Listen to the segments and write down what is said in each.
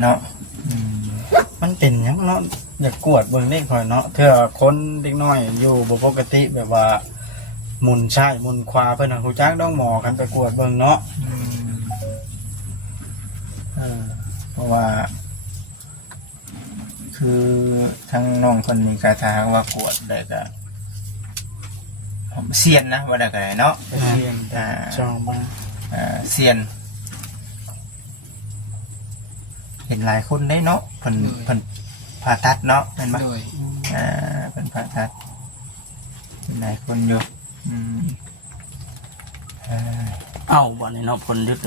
เนาะมันเป็นหยังเนาะอยากกวดเบิ่งเด็กข่อยเนาะเทื่อคนเด็กน้อยอยู่บ่ปกติแบบว่าหมุนซ้ายหมุนขวาเพิ่นน่ะฮู้จักต้องหมอกันไปกวดเบิ่งเนาะเพราะว่าคือทั้งน้องคนนี้ก็ถ้าว่ากวดได้ก็เซียนนะว่าได้ก็ได้เนาะเซียนจองมาเซียนเห็นหลายคนได้เนาะเพิ่นผ่าตัดเนาะเห็นบ่เพิ่นผ่าตัดหลายคนอยู่เอาบ่นี่เนาะผลยึด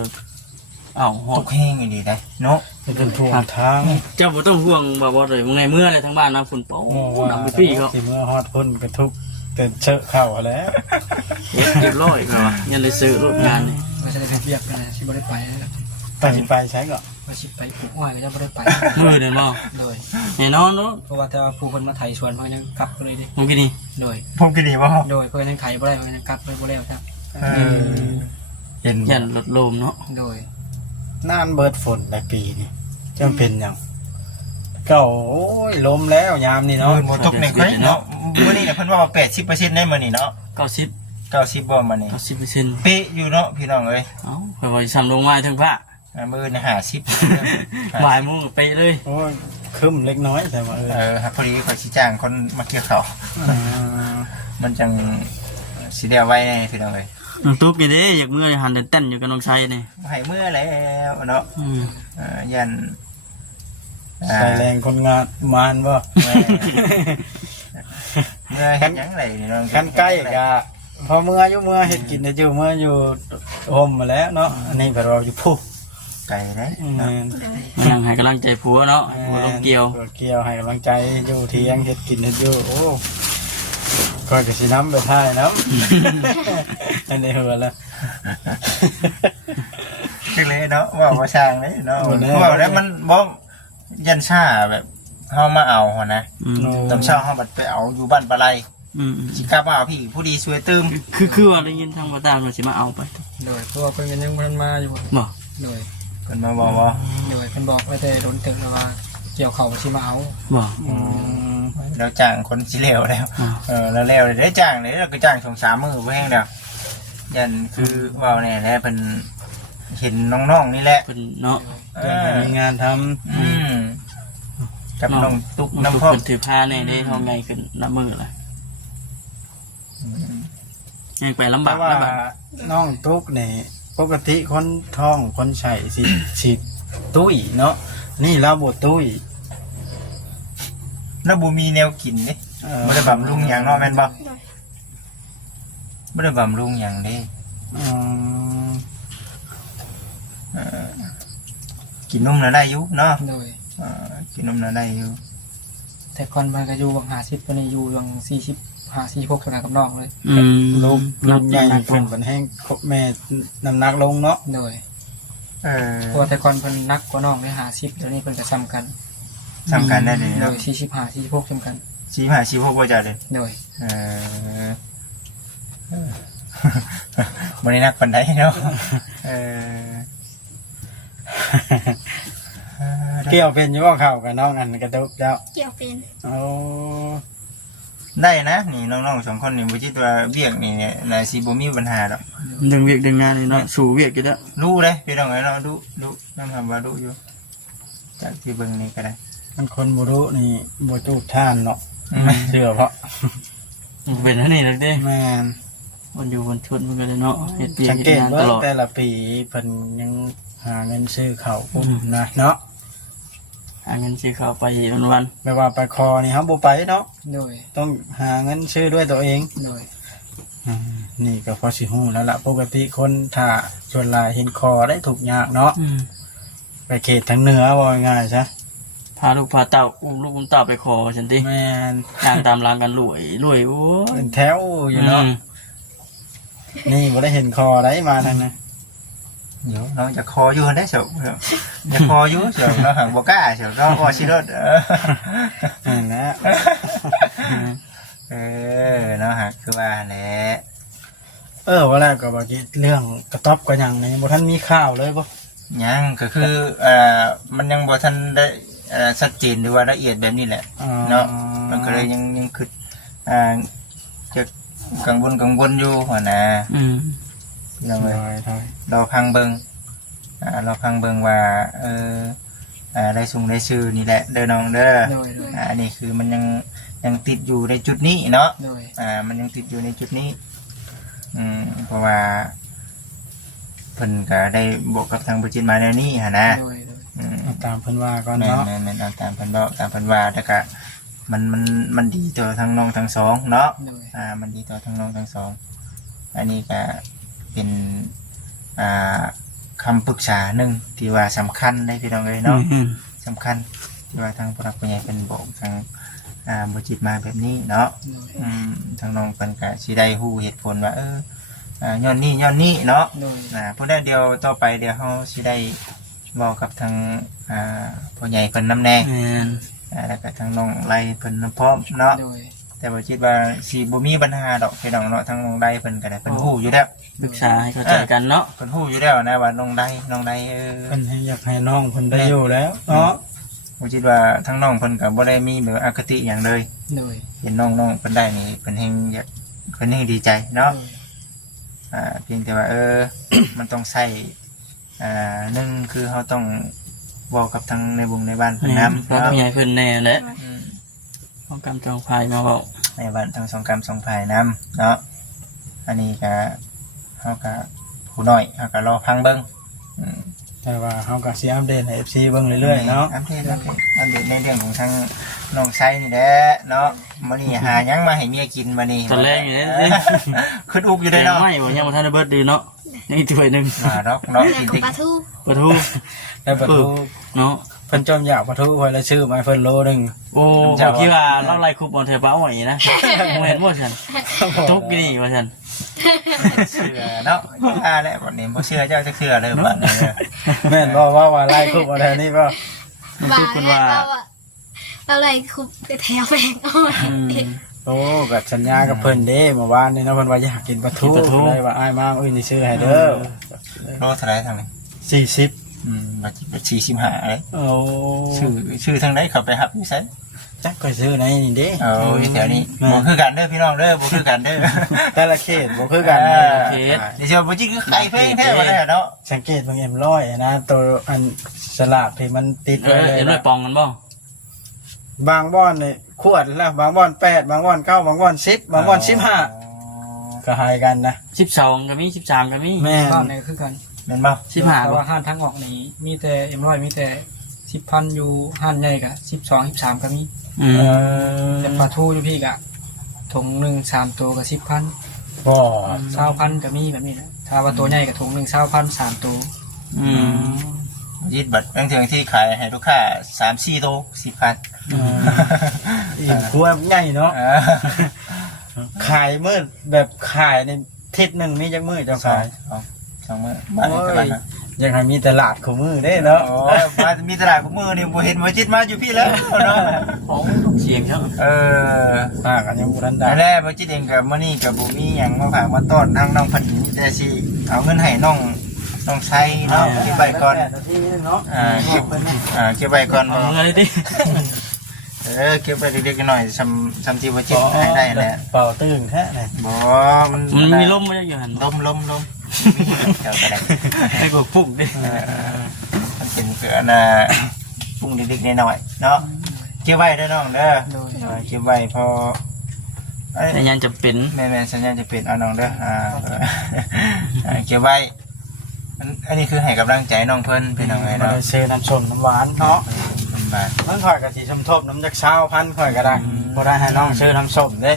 เอาฮอดตกแห้งอยู่ดีได้เนาะเป็นท่วงทางเจ้าบ่ต้องห่วงบ่เลยมึงในเมื่อเลยทั้งบ้านนะฝนโป๊ดำไปปี้เขาสิเมื่อฮอดพ้นกระทุกแต่เชอะเข้าแล้วเรียบร้อยครับยันเลยซื้อรถงานนี่ว่าจะได้เรียกกันที่บ่ได้ไปไปใช้ก็ว่าสิไปปลูกอ้อยก็จะบ่ได้ไปมือเด้บ่โดยแน่นอนเนาะเพราะว่าแต่ว่าผู้เพิ่นมาไถสวนเพิ่นยังกลับเลยดิผมกินนี่โดยผมกินนี่บ่โดยเพิ่นยังไถบ่ได้เพิ่นยังกลับเลยบ่แล้วครับเห็นยันรถลมเนาะโดยนานเบิดฝนในปีนี้จำเป็นหยังเก่าโอ้ยลมแล้วยามนี่เนาะบ่ตกในค่อยเนาะมื้อนี้เพิ่นว่า 80% ได้มื้อนี้เนาะ90บ่มื้อนี้90%เป๊ะอยู่เนาะพี่น้องเอ้ยเอ้าเพิ่นว่าสิซ้ำลงมาถึงพระมื้อนี้50บ่ายโมงไปเลยโอ้ยคึมเล็กน้อยแต่ว่าพอดีข่อยสิจ้างคนมาเกี่ยวข้าวมันจังสิได้ไว้ในพี่น้องเอ้ยน้องตุ๊กนี่เด้อยากเมื่อหันเต้นอยู่กับน้องชายนี่ให้เมื่อแล้วเนาะยันใส่แรงคนงานมานบ่เมื่อเฮ็ดหยังไงนี่น้องกันใกล้ก็พอเมื่ออยู่เมื่อเฮ็ดกินได้อยู่เมื่ออยู่ห่มมาแล้วเนาะอันนี้ก็เราอยู่ผู้ไก่ได้มานั่งให้กำลังใจผัวเนาะมาลงเกี่ยวให้กำลังใจอยู่เที่ยงเฮ็ดกินเฮ็ดอยู่โอ้ก็จะสิน้ำไปท้ายน้ำอันนี้หัวละคือเลยเนาะว่าช่างเลยเนาะว่าแล้วมันบ่ยันชาแบบเฮามาเอาหั่นนะตอนเช้าเฮาบัดไปเอาอยู่บ้านปลาไหลสิกลับมาเอาพี่ผู้ดีช่วยตื้มคือว่าได้ยินทางบ่ตามว่าสิมาเอาไปโดยเพราะว่าเพิ่นยังบ่ทันมาอยู่บ่โดยเพิ่นมาบอกว่าโดยเพิ่นบอกว่าแต่โดนตึกแล้วว่าเกี่ยวเข้าสิมาเอาบ่แล้วจ้างคนสิเลวแล้วแล้วแล้วได้จ้างเลยแล้วก็จ้าง2-3มื้อบ่แฮงแล้วยันคือว่าแน่แหละเพิ่นเห็นน้องๆนี่แหละเพิ่นเนาะมีงานทำกับน้องตุ๊กน้ำพ่อเพิ่นถือผ้าในได้เฮาไงขึ้นน้ำมือล่ะยังไปลำบากนะน้องตุ๊กนี่ปกติคนท้องคนใช้สิตุ้ยเนาะนี่เราบ่ตุ้ยแล้วบ่มีแนวกินเด้บ่ได้บำรุงหยังเนาะแม่นบ่บ่ได้บำรุงหยังเด้กินนมน่ะได้อยู่เนาะโดยกินนมน่ะได้อยู่แต่ก่อนมันก็อยู่บาง50ปานนี้อยู่บาง45-46ขนาดกับน้องเลยลูกใหญ่เพิ่นเป็นแห้งแม่น้ำหนักลงเนาะโดยเพราะแต่ก่อนเพิ่นนักกว่าน้องได้50ตอนนี้เพิ่นก็ซ้ำกันได้เลยโดย45-46ซ้ำกัน45-46บ่จ้ะเด้โดยบ่ได้นักปานใดเนาะเกี่ยวเป็นอยู่ว่าเข้ากับน้องอันกระตุกเจ้าเกี่ยวเป็นโอ้ได้นะนี่น้องๆ2คนนี่บ่คิดว่าเวียกนี่น่าสิบ่มีปัญหาดอกดึงเวียกดึงงานนี่เนาะสู่เวียกอยู่แล้วรู้เด้พี่น้องเอ้ยเนาะดูนำทำว่าดูอยู่จากที่เบิ่งนี่ก็ได้มันคนบ่รู้นี่บ่จูบท่านเนาะเชื่อเพราะเป็นอันนี้เลยเด้แม่นมันอยู่บนชนมันก็เลยเนาะเฮ็ดเวียก สังเกตว่าแต่ละปีเพิ่นยังหาเงินซื้อข้าวนะเนาะหาเงินซื้อข้าวไปวันๆไม่ว่าไปคอนี่เฮาบ่ไปเนาะโดยต้องหาเงินซื้อด้วยตัวเองโดยนี่ก็พอสิฮู้แล้วล่ะปกติคนถ้าส่วนหลายเห็นคอได้ถูกยากเนาะไปเขตทางเหนือว่าง่ายซะพาลูกพาเต่าอุ้มลูกอุ้มเต่าไปขอฉันติแม่นทางตามรางกันรวยโอ้เป็นแถวอยู่เนาะนี่บ่ได้เห็นคอได้มานั่นนะเดี๋ยวน้องจะคออยู่ได้เสียวจะคออยู่เสียวเราหังบ่กล้าเสียวเราคอชิรถนั่นนะเนาะฮะคือว่าแหละว่าแล้วก็บ่คิดเรื่องกระต๊อบก็หยังนี่บ่ทันมีข่าวเลยบ่ ยังก็คือมันยังบ่ทันได้ชัดเจนหรือว่าละเอียดแบบนี้แหละเนาะมันก็เลยยังคือจะกังวลอยู่หัวนะยังเลยรอพังเบิงว่าได้ส่งได้ชื่อนี่แหละเด้อน้องเด้ออันนี้คือมันยังติดอยู่ในจุดนี้เนาะมันยังติดอยู่ในจุดนี้เพราะว่าเพิ่นก็ได้บอกกับทางบุจิตมาแนวนี้หั่นนะตามเพิ่นว่าก่อนเนาะแม่นตามเพิ่นบอกตามเพิ่นว่าแต่ก็มันดีต่อทั้งน้องทั้งสองเนาะมันดีต่อทั้งน้องทั้งสองอันนี้ก็เป็นคำปรึกษาหนึ่งที่ว่าสำคัญได้พี่น้องเลยเนาะสำคัญที่ว่าทางผู้หลักผู้ใหญ่เป็นบอกทางบุจิตมาแบบนี้เนาะทางน้องเพิ่นก็สิได้ฮู้เหตุผลว่าย้อนนี่เนาะเพราะนั้นเดี๋ยวต่อไปเดี๋ยวเฮาสิได้บอกกับทางผู้ใหญ่เพิ่นนำแน่แล้วก็ทางน้องไล่เพิ่นพร้อมเนาะแต่บ่คิดว่าสิบ่มีปัญหาดอกพี่น้องเนาะทางน้องไล่เพิ่นก็ได้เพิ่นฮู้อยู่แล้วปรึกษาให้เข้าใจกันเนาะเพิ่นฮู้อยู่แล้วนะว่าน้องไล่เพิ่นอยากให้น้องเพิ่นได้อยู่แล้วเนาะบ่คิดว่าทางน้องเพิ่นก็บ่ได้มีแบบอคติหยังเลยเห็นน้องเพิ่นได้นี่เพิ่นแฮงอยากเพิ่นแฮงดีใจเนาะเพียงแต่ว่ามันต้องใช้หนึ่งคือเขาต้องบอกกับทางในวงในบ้านเพิ่นนำแล้วผู้ใหญ่เพิ่นแน่แหละป้องกันจองภายมาบอกในบ้านทางสองกรรมสองภายนำเนาะอันนี้ก็เขาก็ผู้น้อยเขาก็รอพังเบิ้งแต่ว่าเขาก็สิอัปเดตให้ FC เบิ่งเรื่อยๆเนาะอัปเดตในเรื่องของทางน้องไซนี่แหละเนาะมื้อนี้หาหยังมาให้เมียกินมื้อนี้ตอนแรกอยู่เด้ขึ้นอุกอยู่ได้เนาะไม่บ่ยังบ่ทันได้เบิดดีเนาะนี่ถ้วยนึงดอกเนาะกินปลาทูได้ปลาทูเนาะเพิ่นจอมอยากปลาทูไว้แล้วชื่อมาเพิ่นโลนึงโอ้บ่คิดว่าเราไล่คุบบ่เทปเอาไว้นะบ่เห็นบ่ซั่นทุกนี่ว่าซั่นเชื่อเนาะแล้วบัดนี้บ่เชื่อเจ้าจะเชื่อเลยบัดนี้แม่นบ่ว่าไล่คุบเอาแท้นี่บ่คือเพิ่นว่าเราไล่คุบไปแถวแบงอ้อยโอ้กับสัญญากับเพิ่นเด้เมื่อวานนี่เนาะเพิ่นว่าอยากกินปลาทูเลยว่าอ้ายมานี่ซื้อให้เด้อโลเท่าไหร่ทางนี้40บัด45เอ้ยโอ้ชื่อทางไหนเขาไปรับอยู่ไสจักก็ซื้อในนี่เด้อยู่แถวนี้บ่คือกันเด้อพี่น้องเด้อบ่คือกันเด้อแต่ละเขตบ่คือกันเขตเดี๋ยวบ่จิคือไข่เพลงแท้ว่าได้เนาะสังเกตบางM100นะตัวอันสลากที่มันติดไว้เลยM100ปองกันบ่บางบ่อนนี่ขวดละบางบ่อน8บางบ่อน9บางบ่อน10บางบ่อน15ก็ให้กันนะ12ก็มี13ก็มีแม่บ้านนี่คือกันแม่นบ่15ว่าห้านทั้งออกนี่มีแต่ M100 มีแต่ 10,000 อยู่ห้านใหญ่ก็12 13ก็มีแต่ปลาทูอยู่พี่ก็ถุงนึง3ตัวก็ 10,000 บ่ 20,000ก็มีแบบนี้นะถ้าว่าตัวใหญ่ก็ถุงนึง 20,000 3ตัวยึดบัตรบางเทื่อที่ขายให้ลูกค้า 3-4 โต 10,000อีกคัวใหญ่เนาะขายมื้อแบบขายในทิศนึงมีจักมื้อเจ้าขาย2มื้อบ้านแต่บ้านนะยังให้มีตลาดของมือได้เนาะมามีตลาดของมือนี่บ่เห็นบ่จิตมาอยู่พี่แล้วเนาะเสียงเนาะฝากกันยังบ่ทันได้แล้วบ่จิตเองก็มื้อนี้ก็บ่มีหยังมาฝากมาต้อนทางน้องเพิ่นแต่สิเอาเงินให้น้องไสเนาะเก็บไว้ก่อนเก็บไว้ก่อนบ่เงินดิเก็บไว้เล็กๆน้อยๆซ้ำที่บ่จิตให้ได้แหละเป่าตึงแท้บ่มันมีลมบ่อยู่หั่นลมเจ้าก็ได้ให้พวกพุ่งดิมันเป็นเกลือน่ะพุ่งเล็กๆน้อยๆเนาะเก็บไว้เด้อน้องเด้อเก็บไว้พอสัญญาณจะเป็นแม่ๆสัญญาณจะเป็นเอาน้องเด้อเก็บไว้อันนี้คือให้กำลังใจน้องเพิ่นพี่น้องไงเนาะเซน้ำส้มน้ำหวานเนาะมันข่อยก็สิชมทบน้ำจัก20,000ข่อยก็ได้บ่ได้ให้น้องซื้อน้ำส้มเด้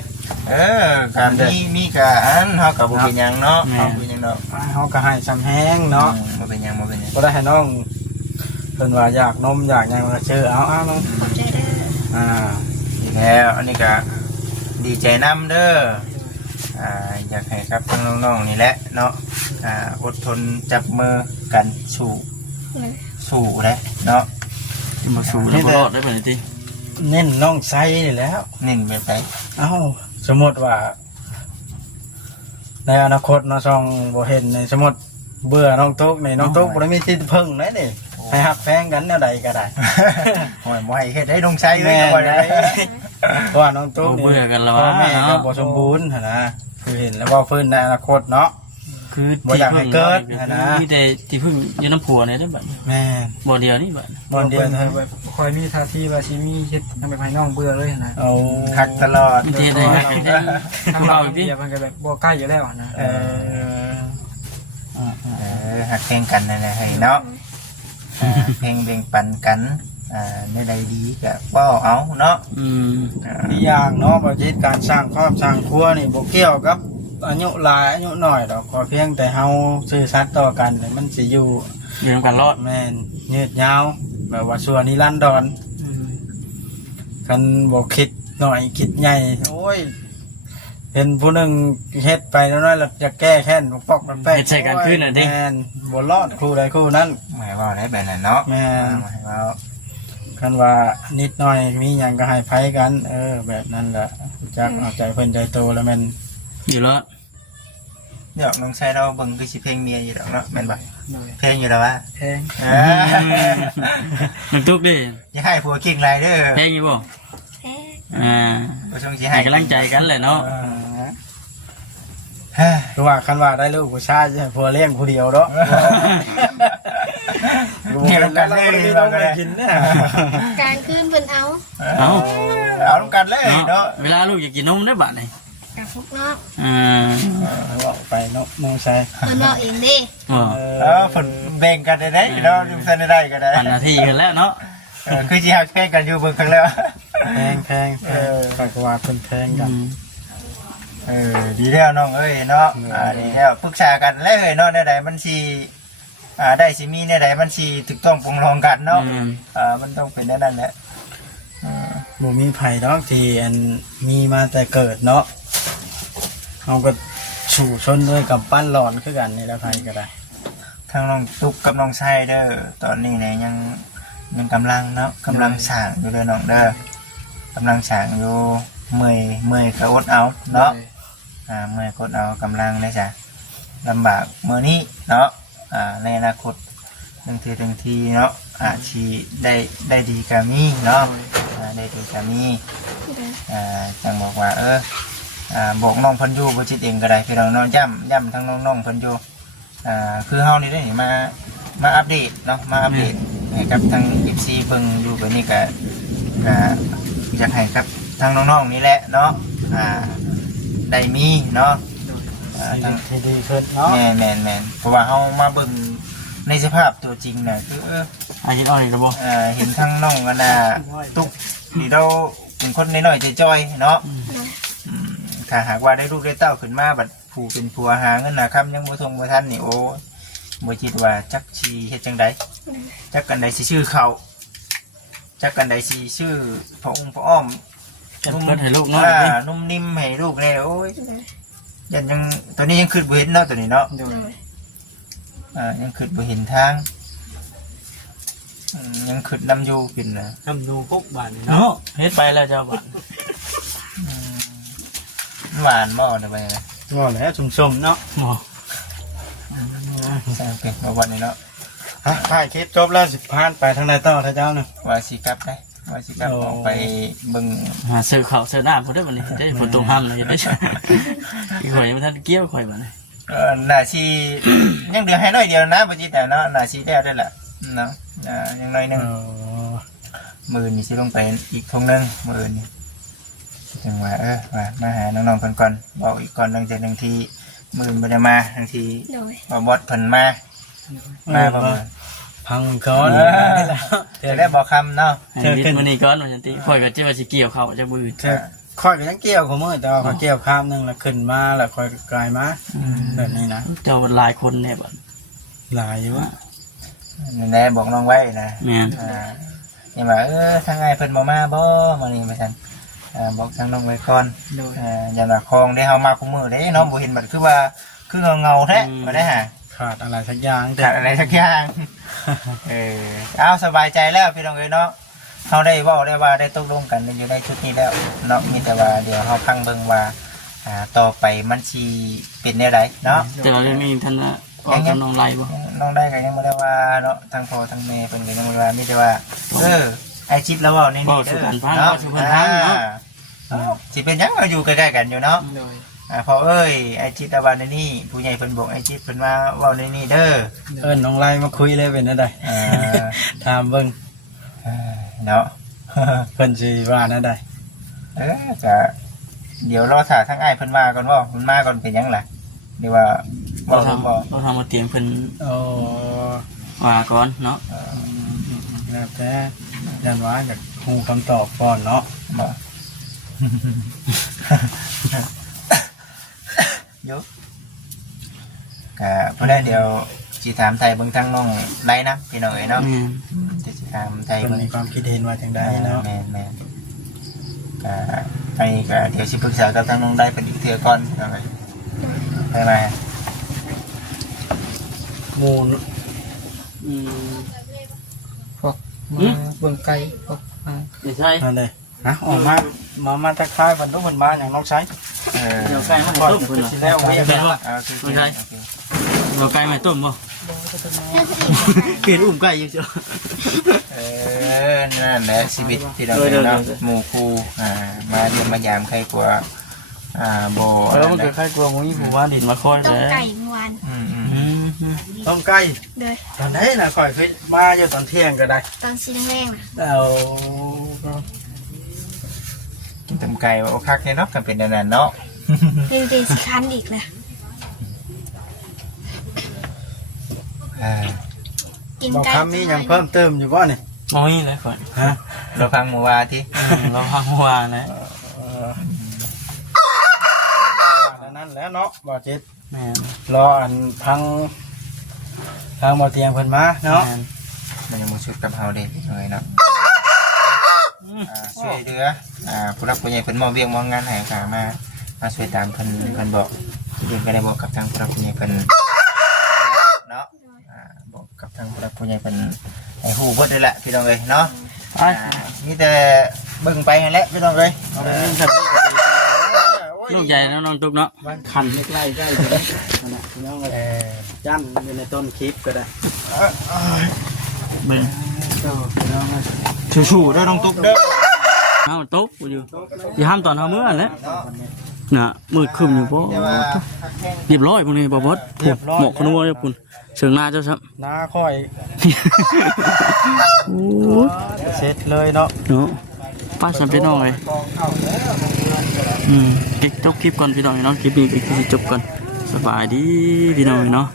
การมีการเฮาก็บ่เป็นหยังเนาะเฮาเป็นหยังเนาะเฮาก็ให้ซ้ำแห้งเนาะบ่เป็นหยังบ่ได้ให้น้องเพิ่นว่าอยากนมอยากหยังก็ซื้อเอาน้องขอบใจเด้อแล้วอันนี้ก็ดีใจนำเด้ออยากให้ครับทั้งน้องๆนี่แหละเนาะอดทนจับมือกันสู้เลยเนาะมาสู้แล้วรอดได้แบบนี้เน้นน้องไซนี่แล้วเน้นแบบไหนสมมติว่าในอนาคตเนาะช่องบ่เห็นในสมมติ เบื่อน้องตุ๊กนี่น้องตุ๊กบ่ได้มีที่พึ่งเลยนี่ให้ฮักแพงกันแนวใดก็ได้ โอ้ยบ่ให้เฮ็ดให้ดงใช้เลย แม่ ก็บ่ ได้ ได้ เพราะว่าน้องตุ๊กนี่ เบื่อกันแล้ว พ่อ วะ แม่ก็ เนาะ บ่สมบูรณ์หั่นนะคือเห็นแล้วว่าเพิ่นในอนาคตเนาะ คือ บ่อยากให้เกิดนะ มีแต่ที่พึ่งอยู่น้ำผัวเนี่ยได้บัด แม่น บ่เดียวนี่บัด บ่เดียว เพิ่ เท่าน แบบคอยมีท่าทีว่าสิมีเฮ็ดทำไปภายนอกเบื่อเลยนะ เอา คักตลอด มีที่ใดก็ได้ ทางเราเดียวมันก็แบบบ่ใกล้อยู่แล้วนะ เออ หักเพลงกันนั่นแหละให้เนาะเพลงเบ่งปันกันในใดดีก็เว้าเอาเนาะ อืม อีกอย่างเนาะบ่จิตการสร้างครอบสร้างครัวนี่บ่เกี่ยวกับอายุหลายอายุน้อยดอกขอเพียงแต่เฮาซื่อสัตย์ต่อกันนี่มันสิอยู่ อยู่นำกันรอด แม่นยืดยาวแบบว่าชั่วนิรันดรกันบ่คิดหน่อยคิดใหญ่โอ้ยเห็นผู้หนึงเฮ็ดไปแล้วน้อยแล้วจะแก้แค้นปอกแป๊ก เฮ็ดใส่กันขึ้นน่ะดิ แม่นบ่รอดคู่ใดคู่นั้น หมายว่าได้แบบนั้นเนาะ แม่น หมายว่า กันว่านิดหน่อยมีหยังก็ให้ไผกัน แบบนั้นแหละจักเอาใจเพิ่นใจโตแล้วมัน อยู่รอด เดี๋ยวน้องชายเราเบิ่งคือสิเพลงเมียอยู่ดอกเนาะแม่นบ่ โดย เพลงอยู่แล้ววะ แพง มันทุกดิ อย่าให้ผัวเก่งไรเด้อ เพลงอยู่บ่ แท้ บ่ชงสิ ให้ ให้ กำลังใจกันแหละเนาะ คือว่าคันว่าได้ลูกผู้ชายจะให้ผัวเลี้ยงผู้เดียวเนาะ เงี้ยกันเลย มีต้องไปกินเนี่ย กลางคืนเพิ่นเอา เอา เอาลงกันเลย เนาะ เนาะ เวลาลูกอยากกินนมได้บัดนี่ กับพวกเนาะ อ่า ว่าไปเนาะน้องชาย เพิ่นบอกเองเด้ บ่ ฝนแบ่งกันได้เนาะดูซันได้ก็ได้ ปันนาทีกันแล้วเนาะ คือสิหักเพลงกันอยู่เบิ่งครั้งแล้ว แพงก็ว่าเพิ่นแพงกัน ดีแล้วน้องเอ้ยเนาะดีแล้วปรึกษากันแล้วเอ้ยเนาะในใดมันสิได้สิมีในใดมันสิถูกต้องปรองรองกันเนาะมันต้องเป็นนั่นแหละ บ่มีไผดอกที่อันมีมาแต่เกิดเนาะเฮาก็สู่ชนด้วยกับปั้นหลอนคือกันนี่แหละไผก็ได้ ทั้งน้องตุ๊กกับน้องชายเด้อตอนนี้เนี่ยยังกำลังเนาะกำลังสร้างอยู่เด้อน้องเด้อกำลังสร้างอยู่เมื่อยก็อดเอาเนาะเมื่อยก็อดเอากำลังได้จ้ะลำบากมื้อนี้เนาะในอนาคตทั้งทีเนาะที่ได้ดีก็มีเนาะได้ดีก็มีจังบอกว่าบอกน้องเพันอยูบ่จิตเองก็ได้พี่น้องเนาะย้ำทั้งน้องเพันอยูคือเฮานี่ได้มาอัปเดตเนาะมาอัปเดตให้กับทาง FC เบิ่งอยู่แบบนี้ก็อยากให้กับทางน้องๆนี่แหละเนาะได้มีเนาะทาง ที่ดีขึ้นเนาะ แม่นเพราะว่าเฮามาเบิ่งในสภาพตัวจริงน่ะคืออาคิดเอาอีกแล้วบ่ เห็นทั้งน้องกันน่ะตุ๊กนี่เราเป็นคนน้อยๆจ้อยๆเนาะถ้าหากว่าได้ลูกได้เต้าขึ้นมาบัดผู้เป็นผัวหาเงินนะครับยังบ่ทงบ่ทันนี่โอ้บ่คิดว่าจักสิเฮ็ดจังไดจักกันใดสิชื่อเขาจักกันใดสิชื่อพระองค์พระอ้อม นุ่มให้ลูกเนาะ นุ่มนิ่มให้ลูกแน่โอ้ยยังตอนนี้ยังคิดบ่เห็นเนาะตัวนี้เนาะ โดย ยังคิดบ่เห็นทางยังคิดนำอยู่เป็นนะ ทำดูพวกบ้านนี่ เนาะเฮ็ดไปแล้วเจ้าบัด หวานบ่ได้ไปนะ งอแล้วชมๆเนาะ บ่ สร้างเป็นมาวันนี้เนาะ ถ่ายคลิปจบแล้วสิผ่านไปทางใดต่อท่านเจ้าเนาะ ว่าสิกลับได้ว่าสิกลับออกไปเบิ่ง หาซื้อข้าวซื้อน้ำพุ่นได้บัดนี้ได้ฝนตกห้ามเลยได้อีข่อยยังบ่ทันเกี่ยวข่อยบัดนี้ น่าสิยังเดือให้น้อยเดียวนะบ่จิแต่เนาะน่าสิได้ได้แหละเนาะยังน้อยนึงมื้อนี้สิลงไปอีกทงนึงมื้อนี้จังว่าว่ามาหาน้องๆเพิ่นก่อนบอกอีกก่อนนึงจากนึงที่มื้อบ่ได้มาทังที โดย บ่บอดเพิ่นมาบ่มื้อ พังก้อน จะได้บอกคำเนาะ ให้ดิมื้อนี้ก่อนว่าจังติข่อยก็สิว่าสิเกี่ยวข้าวจักมื้อ ค่อยก็ยังเกี่ยวของมือแต่ว่าเขาเกี่ยวข้ามนึงแล้วขึ้นมาแล้วค่อยกลายมาแบบนี้นะ เจ้าหลายคนแน่บัด หลายอยู่วะ นี่แน่บอกน้องไว้นะ แม่น นี่ว่าทางไงเพิ่นบ่มาบ่มื้อนี้ว่าซั่นบอกทางน้องไว้ก่อน โดย อย่าว่าคองได้เฮามาคุมื้อเด้เนาะบ่เห็นบัดคือว่าคือเงาๆแท้บ่ได้หา ขาดอะไรสักอย่าง ขาดอะไรสักอย่างเอาสบายใจแล้วพี่น้องเอ้ยเนาะเฮาได้เว้าได้ว่าได้ตกลงกันอยู่ในชุดนี้แล้วเนาะมีแต่ว่าเดี๋ยวเฮาพังเบิ่งว่าต่อไปมันสิเป็นแนวใดเนาะ แต่ว่าเรื่องนี้ท่าน ออกกับน้องไล่บ่ น้องได้ก็ยังบ่ได้ว่าเนาะทางพ่อทางแม่เพิ่นก็ยังบ่ได้ว่ามีแต่ว่าไอจิตแล้วเว้านี่เด้อเนาะสิเป็นหยังเราอยู่ใกล้ๆกันอยู่เนาะ โดย พอไอจิตตะวันนี่ผู้ใหญ่เพิ่นบอกไอจิตเพิ่นว่าเว้าในนี่เด้อ เอิ้นน้องไล่มาคุยเลยเป็นอะไรถามเบิ่ง เนาะ เพิ่นสิว่าแนวใด จะเดี๋ยวรอถ่าทั้งอ้ายเพิ่นมาก่อนว่ามันมาก่อนเป็นหยังล่ะเดี๋ยวว่า เรา เว้า ทำ บ่ เราทำมาเตรียมเพิ่น โอ้ ว่าก่อนเนาะ แล้วแต่ยันว่าอยากฮู้คำตอบก่อนเนาะ บ่ ยกก็บ่ได้เดี๋ยวสิถามไทยเบิ่งทางน้องได้นะพี่น้องเอ้ยเนาะจะสิถามไทย เพิ่น เบิ่ง มีความคิดเห็นว่าจังไดเนาะ แม่นก็อันนี้ก็เดี๋ยวสิปรึกษากับทางน้องได้เป็นอีกเทื่อก่อนเอาไว้ไปมา หมู่ พวกมาเบิ่งไก่พวกมา ไม่ใช่ นั่นเลยนะออกมาทักทายเพิ่นทุกเพิ่นมาอย่างน้องใช้ เดี๋ยวไก่ให้ ก่อน ต้มเพิ่น สิ ล่ะ แล้วเวีย เป็นบ่ โอเค ไม่ใช่ เดี๋ยวไก่ไม่ต้มบ่เปลี่ยนอุ้มไก่อยู่จ้ะ นั่นแหละชีวิตที่เราเป็นเนาะหมู่ครูมาเยี่ยมมายามใครกลัวโบ แล้วมันเกิดใครกลัวงูนี่ผมว่าดินมาคอย ต้ม แต่ ไก่เมื่อวาน ต้มไก่ โดย ตอนไหนน่ะข่อยเคยมาอยู่ตอนเที่ยงก็ได้ ตอนสีแดงๆนะ เอา กินต้มไก่ว่าโอคักเนี่ยเนาะกันเป็นนั่นเนาะ เดี๋ยวสิคันอีกเลย กิน บอก ไก่ คำนี้ยังเพิ่มเติมอยู่บ่นี่ โอ้ยเลยก่อน ฮะ เราฟังหมู่ว่าที่ เราพังหัวนะ นั่นแล้วเนาะบ่จิต แม่น รออันทางบ่เตียงเพิ่นมาเนาะ มันยังมาชุดกับเฮาเด็กเลยเนาะช่วยเหลือผู้รับผู้ใหญ่เพิ่นมอบเวียงมองงานให้ค่ะมาช่วยตามเพิ่นบอกเพิ่นก็ได้บอกกับทางผู้รับผู้ใหญ่เพิ่นเนาะบอกกับทางผู้รับผู้ใหญ่เพิ่นให้ฮู้เบิดเลยแหละพี่น้องเอ้ยเนาะ ไอ้ มีแต่เบิ่งไปนั่นแหละพี่น้องเอ้ย เอาได้ยินครับ ลูกใหญ่แล้วน้องตุ๊กเนาะ คันใกล้ๆนั่นน่ะพี่น้องเอ้ยจันอยู่ในต้นคลิปก็ได้ เบิ่ง พี่น้องเอ้ย ชูๆเด้อน้องตุ๊กเด้อ เอาตุ๊กอยู่อย่าห้ามตอนเฮาเมื่อแหละน่ะมืดครึ้มอยู่บ่ แต่ว่า เรียบร้อยพวกนี้บ่บดหมกขนัวอยู่ปุ่นเชิงหน้าเจ้าซับ หน้าค่อย โอ้ เสร็จเลยเนาะ เนาะป้าสันพี่น้องเลยเอกจบคลิปก่อนพี่น้องเนาะคลิปนี้ก็คือสิจบก่อนสบายดีพี่น้องเนาะ